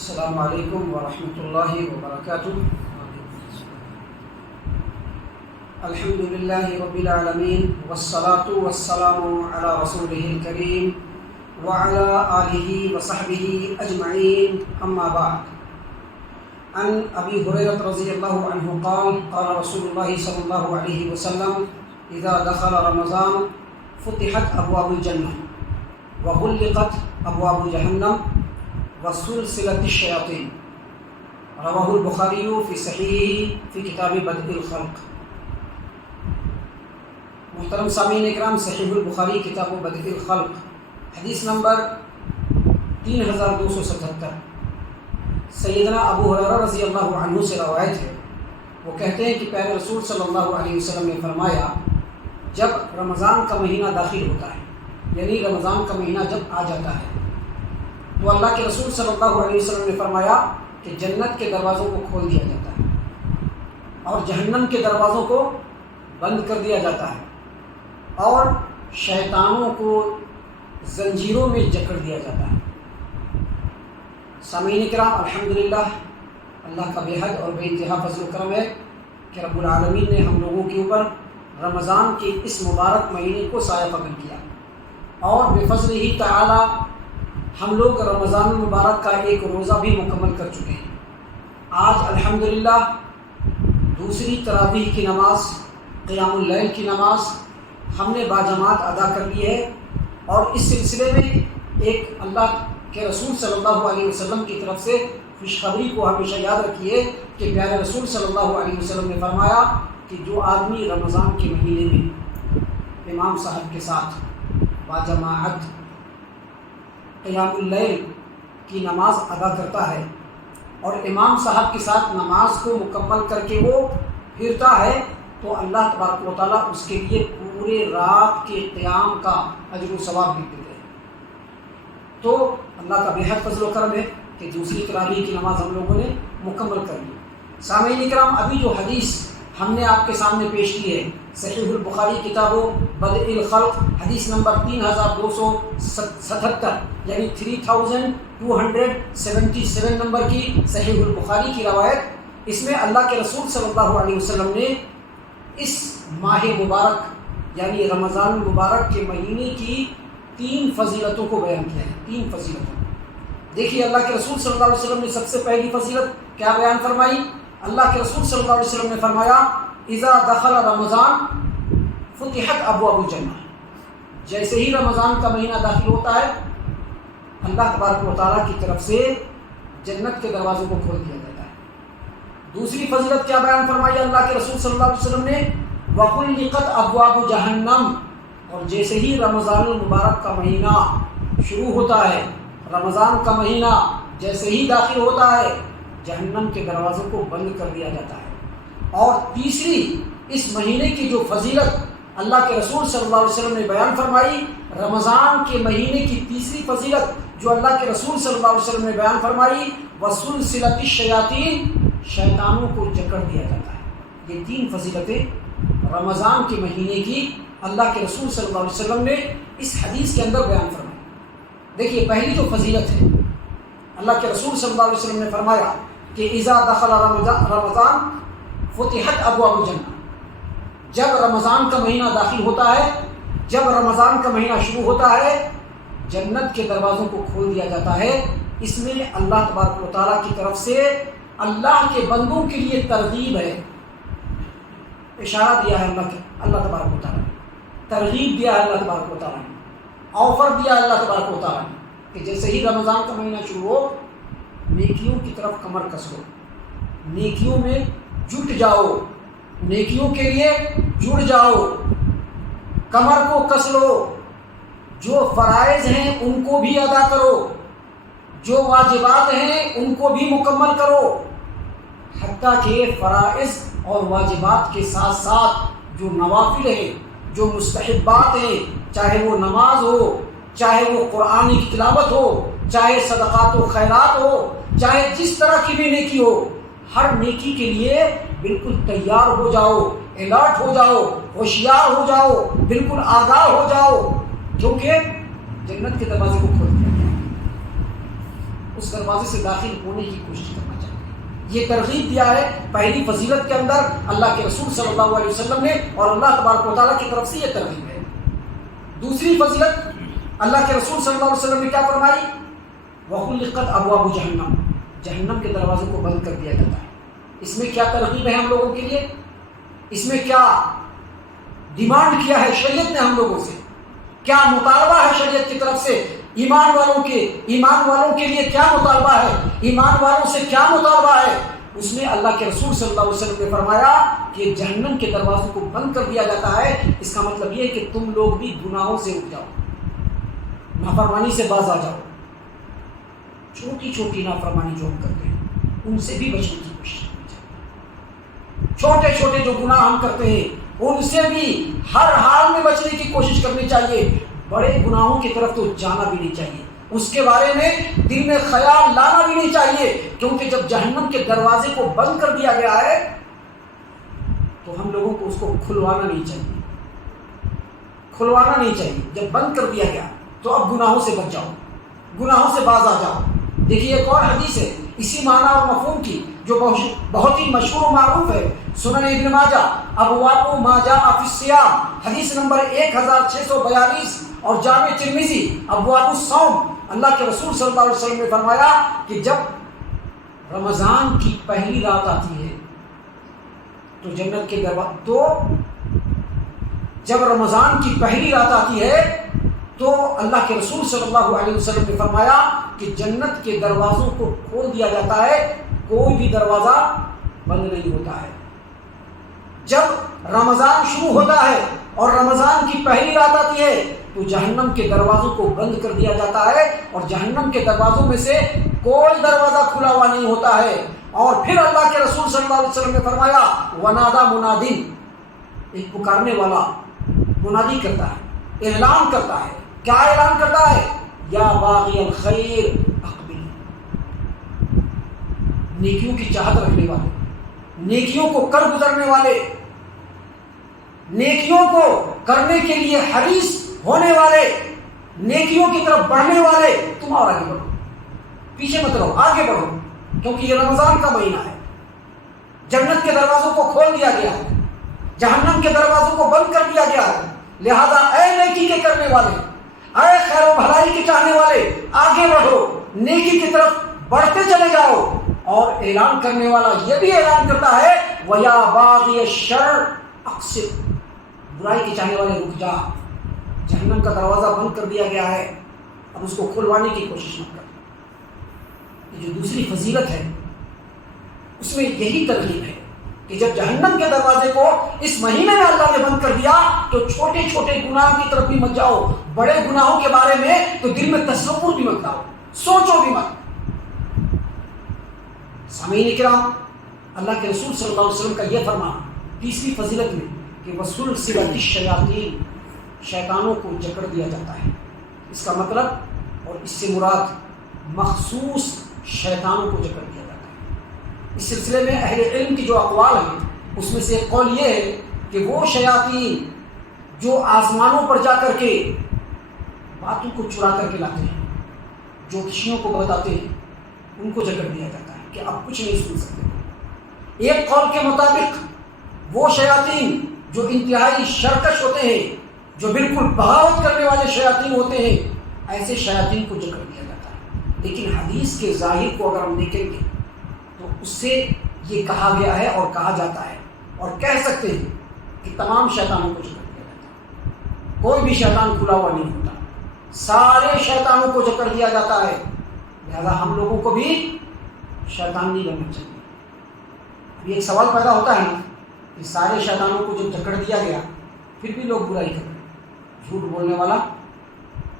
السلام علیکم ورحمۃ اللہ وبرکاتہ۔ الحمد للہ رب العالمین والصلاة والسلام علی رسولہ الکریم وعلی آلہ وصحبہ اجمعین، اما بعد۔ عن ابی ہریرہ رضی اللہ عنہ قال قال رسول اللہ صلی اللہ علیہ وسلم اذا دخل رمضان فتحت ابواب الجنہ وغلقت ابواب جہنم وسلسلت الشیاطین۔ رواہ البخاری فی صحیحہ فی کتاب بدء الخلق۔ محترم سامعین اکرام، صحیح البخاری کتاب بدء الخلق حدیث نمبر 3277 سیدنا ابو ہریرہ رضی اللہ عنہ سے روایت ہے۔ وہ کہتے ہیں کہ پیارے رسول صلی اللہ علیہ وسلم نے فرمایا، جب رمضان کا مہینہ داخل ہوتا ہے، یعنی رمضان کا مہینہ جب آ جاتا ہے، تو اللہ کے رسول صلی اللہ علیہ وسلم نے فرمایا کہ جنت کے دروازوں کو کھول دیا جاتا ہے اور جہنم کے دروازوں کو بند کر دیا جاتا ہے اور شیطانوں کو زنجیروں میں جکڑ دیا جاتا ہے۔ سامعین کرام، الحمدللہ اللہ کا بے حد اور بے انتہا فضل و کرم ہے کہ رب العالمین نے ہم لوگوں کے اوپر رمضان کے اس مبارک مہینے کو سایہ فکن کیا، اور بفضل ہی تعالی ہم لوگ رمضان المبارک کا ایک روزہ بھی مکمل کر چکے ہیں۔ آج الحمدللہ دوسری تراویح کی نماز، قیام اللیل کی نماز ہم نے باجماعت ادا کر لی ہے، اور اس سلسلے میں ایک اللہ کے رسول صلی اللہ علیہ وسلم کی طرف سے خوشخبری کو ہمیشہ یاد رکھیے کہ پیارے رسول صلی اللہ علیہ وسلم نے فرمایا کہ جو آدمی رمضان کے مہینے میں امام صاحب کے ساتھ باجماعت قیام اللیل کی نماز ادا کرتا ہے اور امام صاحب کے ساتھ نماز کو مکمل کر کے وہ پھرتا ہے، تو اللہ تبارک و تعالیٰ اس کے لیے پورے رات کے قیام کا اجر و ثواب بھی دیتے ہیں۔ تو اللہ کا بے حد فضل و کرم ہے کہ دوسری تراویح کی نماز ہم لوگوں نے مکمل کر لی۔ سامعین کرام، ابھی جو حدیث ہم نے آپ کے سامنے پیش کی ہے، صحیح البخاری کتاب بدء الخلق حدیث نمبر 3277 یعنی 3277 نمبر کی صحیح البخاری کی روایت، اس میں اللہ کے رسول صلی اللہ علیہ وسلم نے اس ماہ مبارک یعنی رمضان المبارک کے مہینے کی 3 فضیلتوں کو بیان کیا ہے۔ 3 فضیلتوں۔ دیکھیے، اللہ کے رسول صلی اللہ علیہ وسلم نے سب سے پہلی فضیلت کیا بیان فرمائی؟ اللہ کے رسول صلی اللہ علیہ وسلم نے فرمایا اذا دخل رمضان فتحت ابواب الجنہ۔ جیسے ہی رمضان کا مہینہ داخل ہوتا ہے، اللہ تبارک و تعالیٰ کی طرف سے جنت کے دروازوں کو کھول دیا جاتا ہے۔ دوسری فضیلت کیا بیان فرمائی اللہ کے رسول صلی اللہ علیہ وسلم نے؟ وغلقت ابواب جہنم۔ اور جیسے ہی رمضان المبارک کا مہینہ شروع ہوتا ہے، رمضان کا مہینہ جیسے ہی داخل ہوتا ہے، جہنم کے دروازوں کو بند کر دیا جاتا ہے۔ اور تیسری اس مہینے کی جو فضیلت اللہ کے رسول صلی اللہ علیہ وسلم نے بیان فرمائی، رمضان کے مہینے کی تیسری فضیلت جو اللہ کے رسول صلی اللہ علیہ وسلم نے بیان فرمائی، وسلسلۃ الشیاطین، شیطانوں کو جکڑ دیا جاتا ہے۔ یہ 3 فضیلتیں رمضان کے مہینے کی اللہ کے رسول صلی اللہ علیہ وسلم نے اس حدیث کے اندر بیان فرمائی۔ دیکھیے، پہلی جو فضیلت ہے، اللہ کے رسول صلی اللہ علیہ وسلم نے فرمایا کہ اذا دخل رمضان فتحت ابواب الجنہ۔ جب رمضان کا مہینہ داخل ہوتا ہے، جب رمضان کا مہینہ شروع ہوتا ہے، جنت کے دروازوں کو کھول دیا جاتا ہے۔ اس میں اللہ تبارک و تعالیٰ کی طرف سے اللہ کے بندوں کے لیے ترغیب ہے، اشارہ دیا ہے اللہ تبارک و تعالیٰ نے، ترغیب دیا ہے اللہ تبارک و تعالیٰ نے، آفر دیا ہے اللہ تبارک و تعالیٰ نے کہ جیسے ہی رمضان کا مہینہ شروع ہو، نیکیوں کی طرف کمر کسو، نیکیوں میں جٹ جاؤ، نیکیوں کے لیے جڑ جاؤ، کمر کو کس لو، جو فرائض ہیں ان کو بھی ادا کرو، جو واجبات ہیں ان کو بھی مکمل کرو، حتیٰ کہ فرائض اور واجبات کے ساتھ ساتھ جو نوافل ہیں، جو مستحبات ہیں، چاہے وہ نماز ہو، چاہے وہ قرآن کی تلاوت ہو، چاہے صدقات و خیرات ہو، چاہے جس طرح کی بھی نیکی ہو، ہر نیکی کے لیے بالکل تیار ہو جاؤ، الرٹ ہو جاؤ، ہوشیار ہو جاؤ، بالکل آگاہ ہو جاؤ، کیونکہ جنت کے دروازے کو کھول دیا گیا۔ اس دروازے سے داخل ہونے کی کوشش کرنا چاہیے۔ یہ ترغیب دیا ہے پہلی فضیلت کے اندر اللہ کے رسول صلی اللہ علیہ وسلم نے، اور اللہ تبارک و تعالیٰ کی طرف سے یہ ترغیب ہے۔ دوسری فضیلت اللہ کے رسول صلی اللہ علیہ وسلم نے کیا فرمائی؟ وَغُلِّقَتْ أَبْوَابُ جَهَنَّمَ، جہنم کے دروازوں کو بند کر دیا جاتا ہے۔ اس میں کیا ترغیب ہے ہم لوگوں کے لیے؟ اس میں کیا ڈیمانڈ کیا ہے شریعت نے ہم لوگوں سے؟ کیا مطالبہ ہے شریعت کی طرف سے؟ ایمان والوں کے لیے کیا مطالبہ ہے؟ ایمان والوں سے کیا مطالبہ ہے؟ اس میں اللہ کے رسول صلی اللہ علیہ وسلم نے فرمایا کہ جہنم کے دروازوں کو بند کر دیا جاتا ہے۔ اس کا مطلب یہ کہ تم لوگ بھی گناہوں سے اٹھ جاؤ، نافرمانی سے باز آ جاؤ۔ چھوٹی چھوٹی نافرمانی جو ہم کرتے ہیں ان سے بھی بچنے کی کوشش کرنی چاہیے۔ چھوٹے چھوٹے جو گناہ ہم کرتے ہیں ان سے بھی ہر حال میں بچنے کی کوشش کرنی چاہیے۔ بڑے گناہوں کی طرف تو جانا بھی نہیں چاہیے، اس کے بارے میں دل میں خیال لانا بھی نہیں چاہیے، کیونکہ جب جہنم کے دروازے کو بند کر دیا گیا ہے تو ہم لوگوں کو اس کو کھلوانا نہیں چاہیے۔ جب بند کر دیا گیا تو اب گناہوں سے بچ جاؤ، گناہوں سے باز آ جاؤ۔ دیکھیے ایک اور حدیث ہے اسی معنی اور مفہوم کی جو بہت ہی مشہور و معروف ہے، سنن ابن ماجہ ابواب ما جاء فی الصیام، حدیث نمبر 1642، اور جامع ترمذی ابواب الصوم۔ اللہ کے رسول صلی اللہ علیہ وسلم نے فرمایا کہ جب رمضان کی پہلی رات آتی ہے تو جنت کے جب رمضان کی پہلی رات آتی ہے تو اللہ کے رسول صلی اللہ علیہ وسلم نے فرمایا کہ جنت کے دروازوں کو کھول دیا جاتا ہے، کوئی بھی دروازہ بند نہیں ہوتا ہے۔ جب رمضان شروع ہوتا ہے اور رمضان کی پہلی رات آتی ہے تو جہنم کے دروازوں کو بند کر دیا جاتا ہے، اور جہنم کے دروازوں میں سے کوئی دروازہ کھلا ہوا نہیں ہوتا ہے۔ اور پھر اللہ کے رسول صلی اللہ علیہ وسلم نے فرمایا ونادا منادن، ایک پکارنے والا منادی کرتا ہے، اعلان کرتا ہے۔ کیا اعلان کرتا ہے؟ یا باغی الخیر اقبل، نیکیوں کی چاہت رکھنے والے، نیکیوں کو کر گزرنے والے، نیکیوں کو کرنے کے لیے حریص ہونے والے، نیکیوں کی طرف بڑھنے والے، تم اور آگے بڑھو، پیچھے مت رہو، آگے بڑھو، کیونکہ یہ رمضان کا مہینہ ہے۔ جنت کے دروازوں کو کھول دیا گیا ہے، جہنم کے دروازوں کو بند کر دیا گیا ہے، لہذا اے نیکی کے کرنے والے، اے خیر و بھلائی کے چاہنے والے، آگے بڑھو، نیکی کی طرف بڑھتے چلے جاؤ۔ اور اعلان کرنے والا یہ بھی اعلان کرتا ہے وَيَا بَاغِيَ الشَّرِّ اقصر، برائی کے چاہنے والے رک جا، جہنم کا دروازہ بند کر دیا گیا ہے، اب اس کو کھلوانے کی کوشش مت کر۔ یہ جو دوسری فضیلت ہے اس میں یہی ترغیب ہے کہ جب جہنم کے دروازے کو اس مہینے میں اللہ نے بند کر دیا تو چھوٹے چھوٹے گناہ کی طرف بھی مت جاؤ، بڑے گناہوں کے بارے میں تو دل میں تصور بھی مت لاؤ، سوچو بھی مت۔ سامعین کرام، اللہ کے رسول صلی اللہ علیہ وسلم کا یہ فرمان تیسری فضیلت میں کہ وَسُلْسِلَتِ الشَّيَاطِينِ، شیطانوں کو جکڑ دیا جاتا ہے۔ اس کا مطلب اور اس سے مراد مخصوص شیطانوں کو جکڑ دیا جاتا ہے۔ اس سلسلے میں اہل علم کی جو اقوال ہیں اس میں سے ایک قول یہ ہے کہ وہ شیاطین جو آسمانوں پر جا کر کے باتوں کو چرا کر کے لاتے ہیں، جو کشیوں کو بتاتے ہیں، ان کو جکڑ دیا جاتا ہے کہ اب کچھ نہیں سن سکتے۔ ایک قول کے مطابق وہ شیاطین جو انتہائی شرکش ہوتے ہیں، جو بالکل بغاوت کرنے والے شیاطین ہوتے ہیں، ایسے شیاطین کو جکڑ دیا جاتا ہے۔ لیکن حدیث کے ظاہر کو اگر ہم دیکھیں گے تو اس سے یہ کہا گیا ہے اور کہا جاتا ہے اور کہہ سکتے ہیں کہ تمام شیطانوں کو جکڑ دیا جاتا ہے، کوئی بھی شیطان کھلا ہوا نہیں ہوتا، سارے شیطانوں کو جکڑ دیا جاتا ہے۔ لہذا ہم لوگوں کو بھی شیطان نہیں بننا چاہیے۔ ابھی ایک سوال پیدا ہوتا ہے کہ سارے شیطانوں کو جب جکڑ دیا گیا پھر بھی لوگ برائی کر رہے ہیں، جھوٹ بولنے والا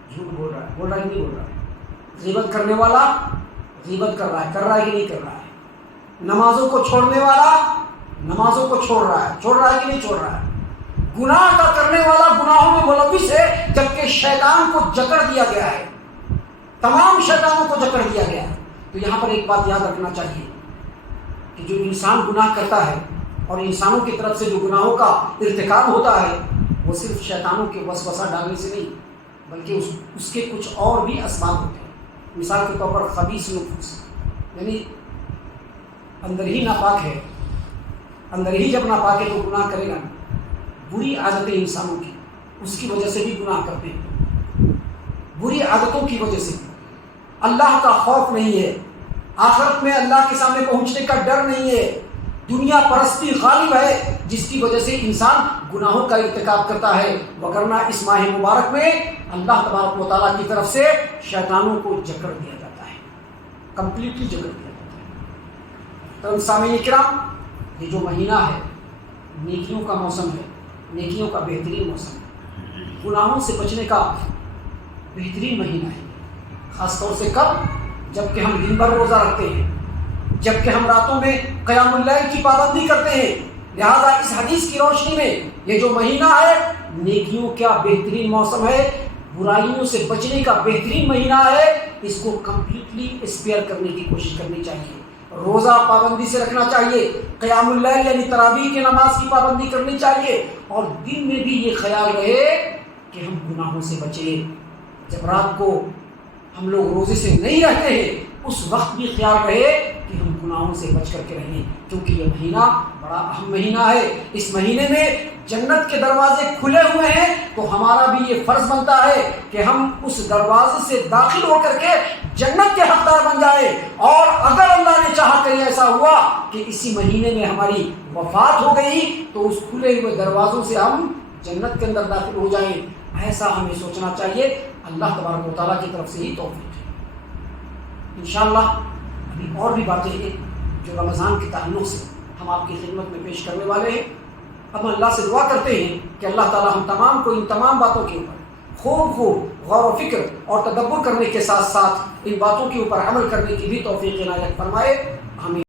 جھوٹ بول رہا ہے کہ نہیں بول رہا ہے، غیبت کرنے والا غیبت کر رہا ہے کہ نہیں کر رہا ہے، نمازوں کو چھوڑنے والا نمازوں کو چھوڑ رہا ہے کہ نہیں چھوڑ رہا ہے، گناہ کا کرنے والا گناہوں میں ملوث ہے، جبکہ شیطان کو جکڑ دیا گیا ہے، تمام شیطانوں کو جکڑ دیا گیا ہے۔ تو یہاں پر ایک بات یاد رکھنا چاہیے کہ جو انسان گناہ کرتا ہے اور انسانوں کی طرف سے جو گناہوں کا ارتکاب ہوتا ہے وہ صرف شیطانوں کے وسوسہ ڈالنے سے نہیں بلکہ اس کے کچھ اور بھی اسباب ہوتے ہیں۔ مثال کے طور پر خبیث نفس، یعنی اندر ہی ناپاک ہے، اندر ہی جب ناپاک ہے تو گناہ کرے گا نا۔ بری عادتیں انسانوں کی، اس کی وجہ سے بھی گناہ کرتے ہیں، بری عادتوں کی وجہ سے۔ اللہ کا خوف نہیں ہے، آخرت میں اللہ کے سامنے پہنچنے کا ڈر نہیں ہے، دنیا پرستی غالب ہے، جس کی وجہ سے انسان گناہوں کا ارتکاب کرتا ہے۔ وگرنہ اس ماہ مبارک میں اللہ تبارک و تعالیٰ کی طرف سے شیطانوں کو جکڑ دیا جاتا ہے، کمپلیٹلی جکڑ دیا جاتا ہے۔ تو سامعین کرام، یہ جو مہینہ ہے نیکیوں کا موسم ہے، نیکیوں کا بہترین موسم ہے، گناہوں سے بچنے کا بہترین مہینہ ہے، خاص طور سے کب؟ جب کہ ہم دن بھر روزہ رکھتے ہیں، جب کہ ہم راتوں میں قیام اللیل کی پابندی کرتے ہیں۔ لہذا اس حدیث کی روشنی میں یہ جو مہینہ ہے نیکیوں کا بہترین موسم ہے، برائیوں سے بچنے کا بہترین مہینہ ہے، اس کو کمپلیٹلی اسپیئر کرنے کی کوشش کرنی چاہیے، روزہ پابندی سے رکھنا چاہیے، قیام اللیل یعنی تراویح کی نماز کی پابندی کرنی چاہیے، اور دن میں بھی یہ خیال رہے کہ ہم گناہوں سے بچیں۔ جب رات کو ہم لوگ روزے سے نہیں رہتے ہیں اس وقت بھی خیال رہے کہ ہم گناہوں سے بچ کر کے رہیں، کیونکہ یہ مہینہ بڑا اہم مہینہ ہے۔ اس مہینے میں جنت کے دروازے کھلے ہوئے ہیں، تو ہمارا بھی یہ فرض بنتا ہے کہ ہم اس دروازے سے داخل ہو کر کے جنت کے حقدار بن جائیں، اور اگر اللہ نے چاہا کہ ایسا ہوا کہ اسی مہینے میں ہماری وفات ہو گئی تو اس کھلے ہوئے دروازوں سے ہم جنت کے اندر داخل ہو جائیں۔ ایسا ہمیں سوچنا چاہیے، اللہ تبارک و تعالیٰ کی طرف سے ہی توفیق ہے۔ انشاءاللہ ابھی اور بھی باتیں ہیں جو رمضان کے تعلق سے ہم آپ کی خدمت میں پیش کرنے والے ہیں۔ ہم اللہ سے دعا کرتے ہیں کہ اللہ تعالیٰ ہم تمام کو ان تمام باتوں کے اوپر خوب غور و فکر اور تدبر کرنے کے ساتھ ساتھ ان باتوں کے اوپر عمل کرنے کی بھی توفیق عنایت فرمائے۔ آمین۔